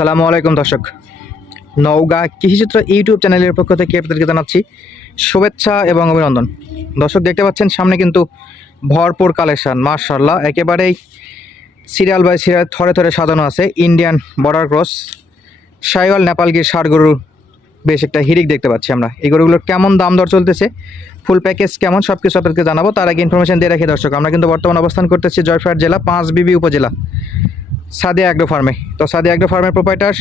আসসালামু আলাইকুম দর্শক। নওগাঁ কৃষিচিত্র ইউটিউব চ্যানেলের পক্ষ থেকে আপনাদেরকে জানাচ্ছি শুভেচ্ছা এবং অভিনন্দন। দর্শক, দেখতে পাচ্ছেন সামনে কিন্তু ভরপুর কালেকশন মার্শাল্লাহ একেবারেই সিরিয়াল বাই সিরিয়াল থরে থরে সাজানো আছে। ইন্ডিয়ান বর্ডার ক্রস সাইওয়াল নেপালগির ষাড় গরুর বেশ একটা হিরিক দেখতে পাচ্ছি আমরা। এই গরুগুলোর কেমন দাম দর চলতেছে, ফুল প্যাকেজ কেমন সব কিছু আপনাদেরকে জানাব। তার আগে ইনফরমেশন দিয়ে রাখি দর্শক, আমরা কিন্তু বর্তমান অবস্থান করতেছি জয়ফাট জেলা, পাঁচ বিবি উপজেলা। সাদিয়া অ্যাগ্রো ফার্মে। তো সাদিয়া অ্যাগ্রো ফার্মের প্রোপাইটার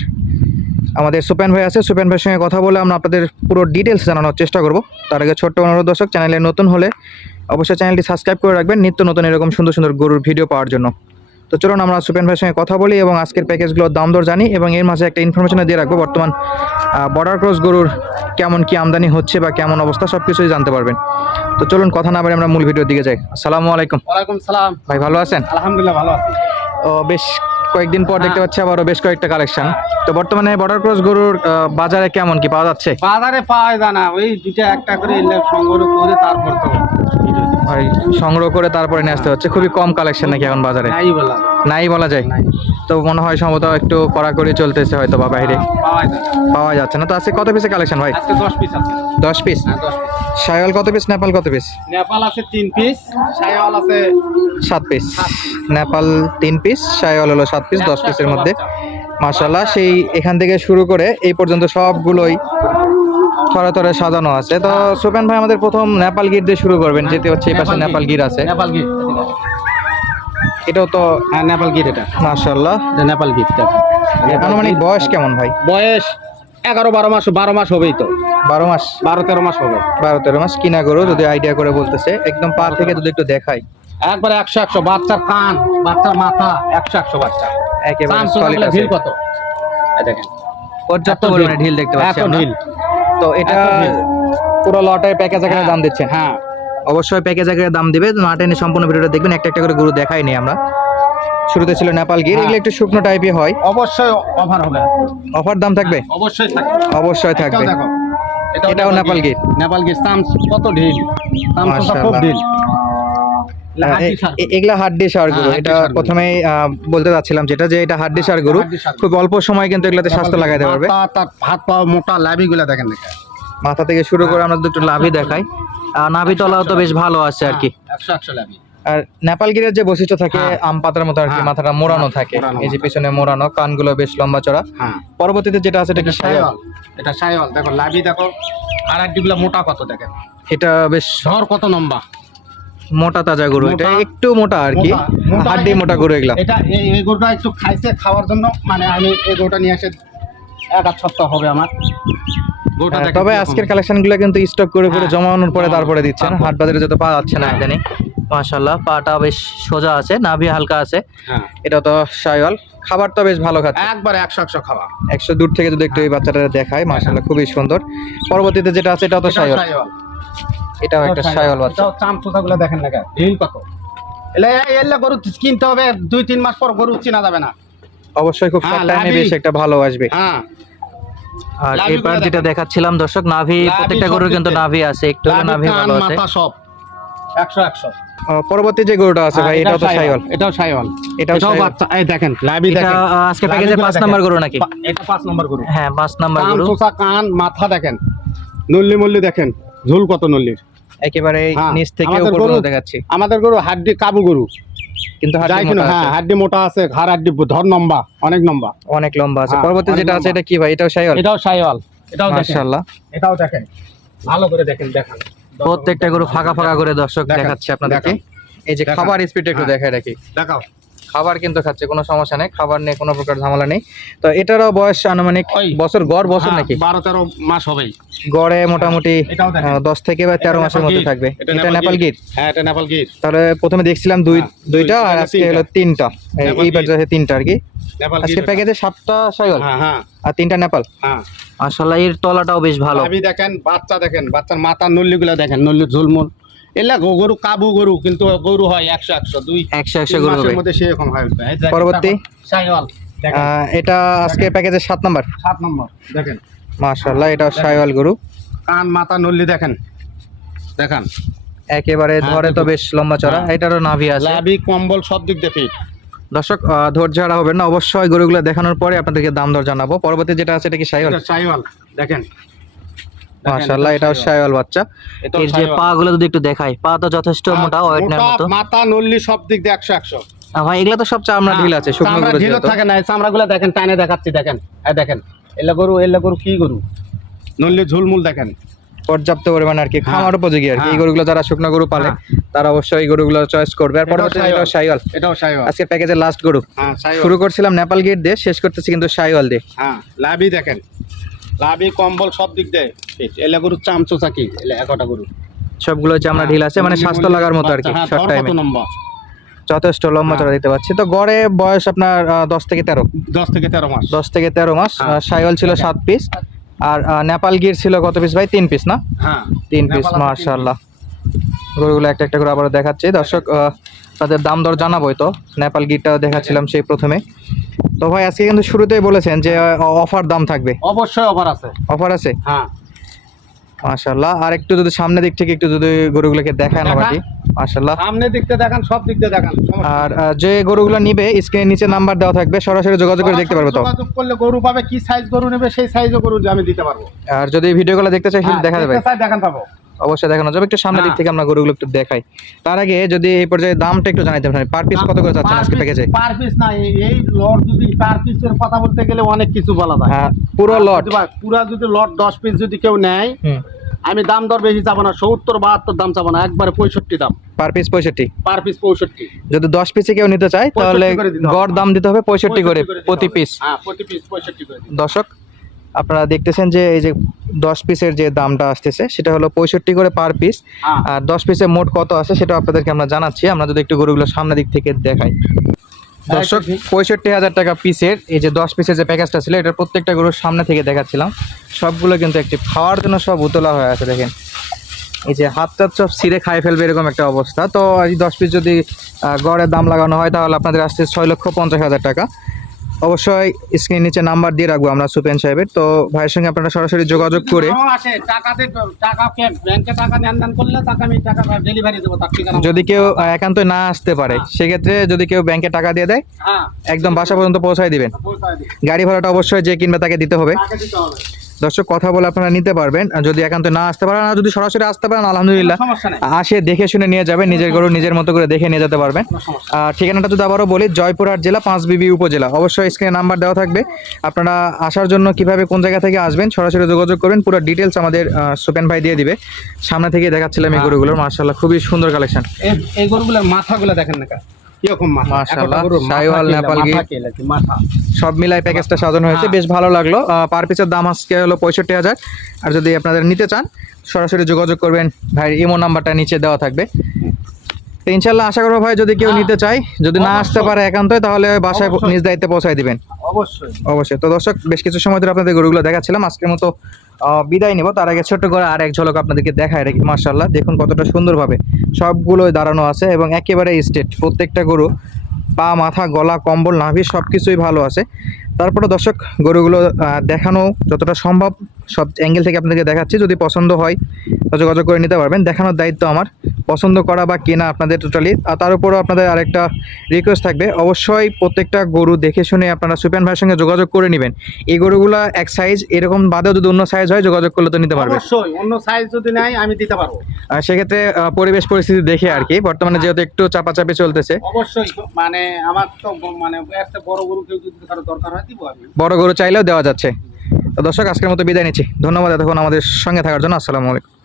আমাদের সুপেন ভাই আছে। সুপেন ভাইয়ের সঙ্গে কথা বলে আমরা আপনাদের পুরো ডিটেলস জানানোর চেষ্টা করব। তার আগে ছোট্ট অনুরোধ দর্শক চ্যানেলে নতুন হলে অবশ্যই চ্যানেলটি সাবস্ক্রাইব করে রাখবেন। নিত্য নতুন এরকম সুন্দর সুন্দর গরুর ভিডিও পাওয়ার জন্য। তো চলুন আমরা সুপেন ভাইয়ের সঙ্গে কথা বলি এবং আজকের প্যাকেজগুলোর দাম দর জানি এবং এর মাঝে একটা ইনফরমেশন দিয়ে রাখব। বর্তমান বর্ডার ক্রস গরুর কেমন কি আমদানি হচ্ছে বা কেমন অবস্থা সব কিছুই জানতে পারবেন। তো চলুন কথা না বলে আমরা মূল ভিডিওর দিকে যাই। আসসালামু আলাইকুম। ওয়ালাইকুম সালাম। ভাই ভালো আছেন? আলহামদুলিল্লাহ ভালো আছি। ও বেশ কয়েকদিন পর দেখতে পাচ্ছি আবারও বেশ কয়েকটা কালেকশন তো বর্তমানে বর্ডার ক্রস গরুর বাজারে কেমন কি পাওয়া যাচ্ছে? বাজারে পাওয়া যায় না ওই দুইটা একটা করে এলে সংগ্রহ করে তারপর তো। ভাই সংগ্রহ করে তারপরে নিয়ে আসতে হচ্ছে। খুবই কম কালেকশন নাকি এখন বাজারে? নাই বলা নাই বলা যায়? তো মনে হয় সম্ভবত একটু কড়াকড়ি চলতেছে হয়তো বা বাইরে। পাওয়া যাচ্ছে না। তো আজকে কত পিসের কালেকশন ভাই? দশ পিস আছে। হ্যাঁ সায়াল কত পিস নেপাল কত পিস নেপাল আছে তিন পিস সাইওয়াল আছে সাত পিস নেপাল তিন পিস সায়াল হলো সাত পিস দশ পিসের মধ্যে। মাশাল্লাহ সেই এখান থেকে শুরু করে এই পর্যন্ত সবগুলোই থরে থরে সাজানো আছে। তো সুপেন ভাই আমাদের প্রথম নেপাল গির দিয়ে শুরু করবেন যেতে হচ্ছে এই পাশে নেপাল গির আছে। নেপাল গিট। এটাও তো হ্যাঁ নেপাল গিট এটা। মাশাল্লাহ এটা নেপাল গিট আনুমানিক বয়স কেমন ভাই? বয়স এগারো বারো মাস বারো মাস হবেই তো। বারো মাস? বারো তেরো মাস হবে। বারো তেরো মাস কিনা গরু যদি আইডিয়া করে বলতেছে একদম পা থেকে যদি একটু দেখাই। একবারে একশো একশো বাচ্চার কান বাচ্চার মাথা একশো একশো বাচ্চা। একেবারে আছে। ঢিল কত? দেখেন। পর্যাপ্ত পরিমাণে ঢিল। দেখতে পাচ্ছি আমরা। তো এটা পুরো লটের প্যাকেজ আকারে দাম দিচ্ছেন? হ্যাঁ। অবশ্যই প্যাকেজ আকারে দাম দিবে। না টেনে সম্পূর্ণ ভিডিওটা দেখবেন একটা একটা করে গরু দেখাই নেই আমরা। শুরুতে ছিল নেপাল গির হ্যাঁ। এগুলো একটু শুকনো টাইপের হয়। অবশ্যই অফার হবে। অফার দাম থাকবে? অবশ্যই থাকবে। অবশ্যই থাকবে। এটাও নেপাল গির। নেপাল গির সাম কত ঢিল? সাম খুব ঢিল। এগুলা হাড্ডি সার। গরু। হ্যাঁ, এটা আহ, বলতে যাচ্ছিলাম যেটা যে এটা হাড্ডি সার গরু। গরু। খুব অল্প সময় কিন্তু এগুলাতে স্বাস্থ্য লাগাইতে পারবে। হাত পা মোটা লাভি গুলা দেখেন মাথা থেকে শুরু করে আমরা একটু লাভই দেখাই। আহ, নাভি তলাও তো বেশ ভালো আছে আর কি। একশো একশো লাভি আর নেপাল গিরের যে বৈশিষ্ট্য থাকে হ্যাঁ। আম পাতার মতো আর কি হ্যাঁ। মাথাটা মোড়ানো থাকে। এই যে পিছনে মোড়ানো কানগুলো বেশ লম্বা চড়া। হ্যাঁ। পরবর্তীতে যেটা আছে এটা কি সায়াল এটা সাইওয়াল দেখো লাভি দেখো আর আড্ডি মোটা কত দেখেন? এটা বেশ ঝড় কত লম্বা? মোটা তাজা গরু এটা একটু মোটা আর কি। হাড্ডি মোটা গরু এগুলা। এটা এই গরুটা একটু খাইছে খাওয়ার জন্য। মানে আমি এই গরুটা নিয়ে এসে এক আধ সপ্তাহ হবে আমার। হ্যাঁ, তবে আজকের কালেকশনগুলো কিন্তু স্টক করে করে হ্যাঁ, জমানোর পরে তারপরে দিচ্ছেন। হাট বাজারে যত পাওয়া যাচ্ছে না হ্যাঁ। এখানে। মাশাল্লাহ পাটা বেশ সোজা আছে নাভি হালকা আছে। হ্যাঁ। এটা তো সায়াল খাবার তো বেশ ভালো খাচ্ছে। একবারে একশো একশো খাওয়া একশো দূর থেকে যদি একটু এই বাচ্চাটা দেখায় মাশাল্লাহ খুবই সুন্দর। পরবর্তীতে যেটা আছে এটাও তো সাইওয়াল। এটাও একটা এটাও বাচ্চা। চাম চোথাগুলো দেখেন না ঢিল কত এলে এলে গরু কিনতে হবে দুই তিন মাস পর গরু চিনা যাবে না। অবশ্যই খুব হ্যাঁ, শর্ট টাইমে বেশ একটা ভালো আসবে। হ্যাঁ। আর এবার যেটা দেখাচ্ছিলাম দর্শক নাভি প্রত্যেকটা গরুর কিন্তু নাভি আছে। একটু নাভি ভালো আছে। সব। পরবর্তী যে গরুটা আছে ভাই হ্যাঁ, এটাও তো সাইওয়াল। এটাও সাইওয়াল। এটাও বাচ্চা এই দেখেন লাভি দেখেন। আজকে প্যাকেজে গুলো পাঁচ নাম্বার গরু নাকি? এটা পাঁচ নম্বর গরু। হ্যাঁ পাঁচ নাম্বার কান গরু। চোষা কান মাথা দেখেন। নল্লি মল্লি দেখেন। ঝুল কত নল্লির। একেবারে হ্যাঁ, নিচ থেকে উপর পর্যন্ত দেখাচ্ছি। আমাদের গরু হাড্ডি কাবু গরু। কিন্তু হ্যাঁ। হাড্ডি মোটা আছে ঘাড় হাড্ডি ধর লম্বা অনেক লম্বা। অনেক লম্বা আছে। হ্যাঁ, পরবর্তী যেটা আছে এটা কি ভাই? এটাও শাইওয়াল? এটাও শাইওয়াল এটাও মাশাআল্লাহ। এটাও দেখেন। ভালো করে দেখেন দেখান। প্রত্যেকটা গরু ফাঁকা ফাঁকা করে দর্শক দেখাচ্ছে আপনাদেরকে। এই যে। খাবার স্পিড একটু দেখে দেখায় রাখি। দেখাও। খাবার কিন্তু খাচ্ছে কোনো সমস্যা নেই খাবার নিয়ে কোনো প্রকার ঝামেলা নেই। তো এটারও বয়স আনুমানিক বছর গড় বছর হ্যাঁ, নাকি? বারো তেরো মাস হবেই। গড়ে মোটামুটি দশ থেকে বা তেরো মাসের মধ্যে থাকবে। এটা নেপাল গির হ্যাঁ এটা নেপাল গির তাহলে প্রথমে দেখছিলাম দুই হ্যাঁ, দুইটা আর আজকে হলো তিনটা। এই- পর্যায়ে তিনটা আর কি। আজকে প্যাকেজে সাতটা সাইকেল হ্যাঁ আর তিনটা নেপাল আসলে এর তলাটাও বেশ ভালো। ভাবি দেখেন বাচ্চা দেখেন বাচ্চার মাথার নল্লিগুলো দেখেন নল্লি ঝুলমুল। এলা গরু কাবু গরু কিন্তু গরু হয় একশো একশো দুই একশো একশো গরু হবে। মধ্যে সেরকম হয়। পরবর্তী? আহ, এটা আজকে প্যাকেজের সাত নাম্বার। সাত নম্বর দেখেন। মাশাল্লাহ এটা সাইওয়াল গরু। কান মাথা নল্লি দেখেন। দেখেন। একেবারে হ্যাঁ, ধরে তো বেশ লম্বা চড়া। হ্যাঁ। এটারও নাভি আছে। লাভি কম্বল সব দিক দিয়ে ফিট দর্শক ধৈর্য হারা হবেন না। অবশ্যই গরুগুলো দেখানোর পরে আপনাদেরকে দাম দর জানাব। পরবর্তী যেটা আছে এটা কি সাইওয়াল সাইওয়াল দেখেন। মাশাআল্লাহ এটাও সাইওয়াল বাচ্চা। এর যে পা গুলো যদি একটু দেখাই পা তো যথেষ্ট মোটা ওয়েটনের মতো। মাথা নল্লি সব দিক দিয়ে একশো একশো। আহ, ভাই এগুলো তো সব চামড়া ঢিল আছে শুকনো চামড়া যেহেতু। থাকে না চামড়া গুলো দেখেন টাইনে দেখাচ্ছি দেখেন। এই দেখেন এলা গরু এলা গরু কি গরু? নল্লি ঝুলমুল দেখেন। পর্যাপ্ত পরিমাণে আর কি হ্যাঁ। খামার উপযোগী আর কি। এই হ্যাঁ। গরুগুলো যারা শুকনো গরু পালে তারা অবশ্যই এই গরুগুলো চয়েস করবে। আর পরবর্তীতে। এটাও সাইওয়াল এটাও সাইওয়াল আজকে প্যাকেজের লাস্ট গরু। হ্যাঁ শুরু করছিলাম নেপাল গেট দিয়ে শেষ করতেছি কিন্তু সাইওয়াল দিয়ে। হ্যাঁ লাভি দেখেন। লাভি কম্বল সব দিক দিয়ে। এলা গরু চামচো চাকি এলা একটা গরু। সবগুলো চামড়া ঢিল আছে মানে স্বাস্থ্য লাগার মতো আর কি হ্যাঁ, শর্ট ধর টাইমে কত নম্বর যথেষ্ট লম্বা হ্যাঁ। চড়া দিতে পারছি। তো গড়ে বয়স আপনার দশ থেকে তেরো? দশ থেকে তেরো মাস। দশ থেকে তেরো মাস হ্যাঁ। সাইওয়াল ছিল সাত পিস আর নেপাল গির ছিল কত পিস ভাই? তিন পিস না? হ্যাঁ তিন পিস মার্শাল্লাহ গরুগুলো একটা একটা করে আবারও দেখাচ্ছি। দর্শক তাদের দাম দর জানাবোই তো। নেপাল গিরটাও দেখাচ্ছিলাম সেই প্রথমে। তো ভাই আজকে কিন্তু শুরুতেই বলেছেন যে অফার দাম থাকবে। অবশ্যই অফার আছে। অফার আছে? হ্যাঁ। মার্শাল্লাহ আর একটু যদি সামনের দিক থেকে একটু যদি গরুগুলোকে দেখান দেখা। আমাকে। মার্শাল্লাহ সামনে দিকতে দেখান সব দিক দিয়ে দেখান আর যে গরুগুলো নিবে স্ক্রিনের নিচে নাম্বার দেওয়া থাকবে। সরাসরি যোগাযোগ করে দেখতে পারবে তো? যোগাযোগ করলে গরু পাবে কি সাইজ গরু নেবে সেই সাইজও গরু আমি দিতে পারব। আর যদি ভিডিওগুলো দেখতে চাই হ্যাঁ, দেখা যাবে। দেখান পাবো অবশ্যই দেখানো যাবে। একটু সামনের দিক হ্যাঁ। থেকে আমরা গরুগুলো একটু দেখাই। তার আগে যদি এই পর্যায়ে দামটা একটু জানাইতে পারেন। পার পিস কত করে যাচ্ছেন আজকে প্যাকেজে পার পিস না এই- লট যদি পার পিসের কথা বলতে গেলে অনেক কিছু বলা যায়। হ্যাঁ পুরো লট পুরা যদি লট দশ পিস যদি কেউ নেয় আমি দাম দর বেশি চাবো না সত্তর বাহাত্তর দাম চাবো না একবারে পঁয়ষট্টি দাম। পার পিস পঁয়ষট্টি? পার পিস পঁয়ষট্টি। যদি দশ পিসে কেউ নিতে চায় তাহলে 65 করে দিতে হবে। গড় দাম দিতে হবে পঁয়ষট্টি করে প্রতি পিস হ্যাঁ প্রতি পিস পঁয়ষট্টি করে দর্শক আপনারা দেখতেছেন যে এই যে দশ পিসের যে দামটা আসতেছে সেটা হলো পঁয়ষট্টি করে পার পিস হ্যাঁ। আর দশ পিসে মোট কত আছে সেটা আপনাদেরকে আমরা জানাচ্ছি। আমরা যদি একটু গরুগুলো সামনের দিক থেকে দেখাই। দর্শক পঁয়ষট্টি হাজার টাকা পিসের এই যে দশ পিসের যে প্যাকেজটা ছিল এটার প্রত্যেকটা গরুর সামনে থেকে দেখাচ্ছিলাম। সবগুলো কিন্তু একটি খাওয়ার জন্য সব উতলা হয়ে আছে দেখেন। এই যে হাত টাত সব ছিঁড়ে খাই ফেলবে এরকম একটা অবস্থা। তো এই দশ পিস যদি গড়ের দাম লাগানো হয় তাহলে আপনাদের আসছে ছয় লক্ষ পঞ্চাশ হাজার টাকা। অবশ্যই স্ক্রিন নিচে নাম্বার দিয়ে রাখব আমরা সুপেন সাহেবের। তো ভাইয়ের সঙ্গে আপনারা সরাসরি যোগাযোগ করে যদি কেউ একান্ত না আসতে পারে সেক্ষেত্রে যদি কেউ ব্যাংকে টাকা দিয়ে দেয় হ্যাঁ। একদম বাসা পর্যন্ত পৌঁছায় দিবেন। গাড়ি ভাড়াটা অবশ্যই যে কিনবে তাকে দিতে হবে। দর্শক কথা বলে আপনারা নিতে পারবেন। যদি একান্ত না আসতে পারেন আর যদি সরাসরি আসতে পারেন আলহামদুলিল্লাহ আসে দেখে শুনে নিয়ে যাবেন নিজের গরু নিজের মতো করে দেখে নিয়ে যেতে পারবেন। ঠিকানাটা যদি আবারও বলি জয়পুরহাট জেলা পাঁচ পাঁচবিবি উপজেলা। অবশ্যই স্ক্রিনে নাম্বার দেওয়া থাকবে। আপনারা আসার জন্য কীভাবে কোন জায়গা থেকে আসবেন সরাসরি যোগাযোগ করবেন পুরো ডিটেলস আমাদের সুপেন ভাই দিয়ে দিবে। সামনে থেকে দেখাচ্ছিলাম এই হ্যাঁ। গরুগুলোর মার্শাল্লাহ খুবই সুন্দর কালেকশন এই এই গরুগুলোর মাথাগুলো দেখেন না সব মিলাই প্যাকেজটা সাজানো হয়েছে হ্যাঁ। বেশ ভালো লাগল। পার পিসের দাম আজকে হলো পঁয়ষট্টি হাজার। আর যদি আপনাদের নিতে চান সরাসরি যোগাযোগ করবেন। ভাই ইমো নাম্বারটা নিচে দেওয়া থাকবে। তো ইনশাল্লাহ আশা করব ভাই যদি কেউ হ্যাঁ। নিতে চায় যদি না আসতে পারে একান্তই তাহলে বাসায়। নিজ দায়িত্বে পৌঁছায় দিবেন। অবশ্যই। অবশ্যই। তো দর্শক, বেশ কিছু সময় ধরে আপনাদের গরুগুলো দেখাচ্ছিলাম। আজকের মতো বিদায় নেব। তার আগে ছোট্ট করে আর এক ঝলক আপনাদেরকে দেখায় রেখে মার্শাল্লাহ দেখুন কতটা সুন্দরভাবে সবগুলোই দাঁড়ানো আছে এবং একেবারে স্টেট। প্রত্যেকটা গরু, পা, মাথা, গলা, কম্বল, নাভি সব কিছুই ভালো আছে। তারপরে দর্শক, গরুগুলো দেখানো যতটা সম্ভব, সব অ্যাঙ্গেল থেকে আপনাদেরকে দেখাচ্ছি। যদি পছন্দ হয় যোগাযোগ করে নিতে পারবেন। দেখানোর দায়িত্ব আমার। পছন্দ করা বা কেনা আপনাদের টোটালি আর তার উপরও আপনাদের আরেকটা রিকোয়েস্ট থাকবে। অবশ্যই প্রত্যেকটা গরু দেখে শুনে আপনারা সুপেন ভাইয়ের সঙ্গে যোগাযোগ করে নেবেন। এই গরুগুলা এক সাইজ এরকম বাদেও যদি অন্য সাইজ হয় যোগাযোগ করলে তো নিতে পারবে। অবশ্যই অন্য সাইজ যদি নাই আমি দিতে পারব। আর সেক্ষেত্রে পরিবেশ পরিস্থিতি দেখে আর কি। বর্তমানে যেহেতু একটু চাপাচাপি চলতেছে। অবশ্যই মানে আমার তো মানে একটা বড় গরু কেউ যদি কারও দরকার হয় দিব আমি। বড় গরু চাইলেও দেওয়া যাচ্ছে। তো দর্শক আজকের মতো বিদায় নিচ্ছি। ধন্যবাদ এতক্ষণ আমাদের সঙ্গে থাকার জন্য। আসসালামু আলাইকুম।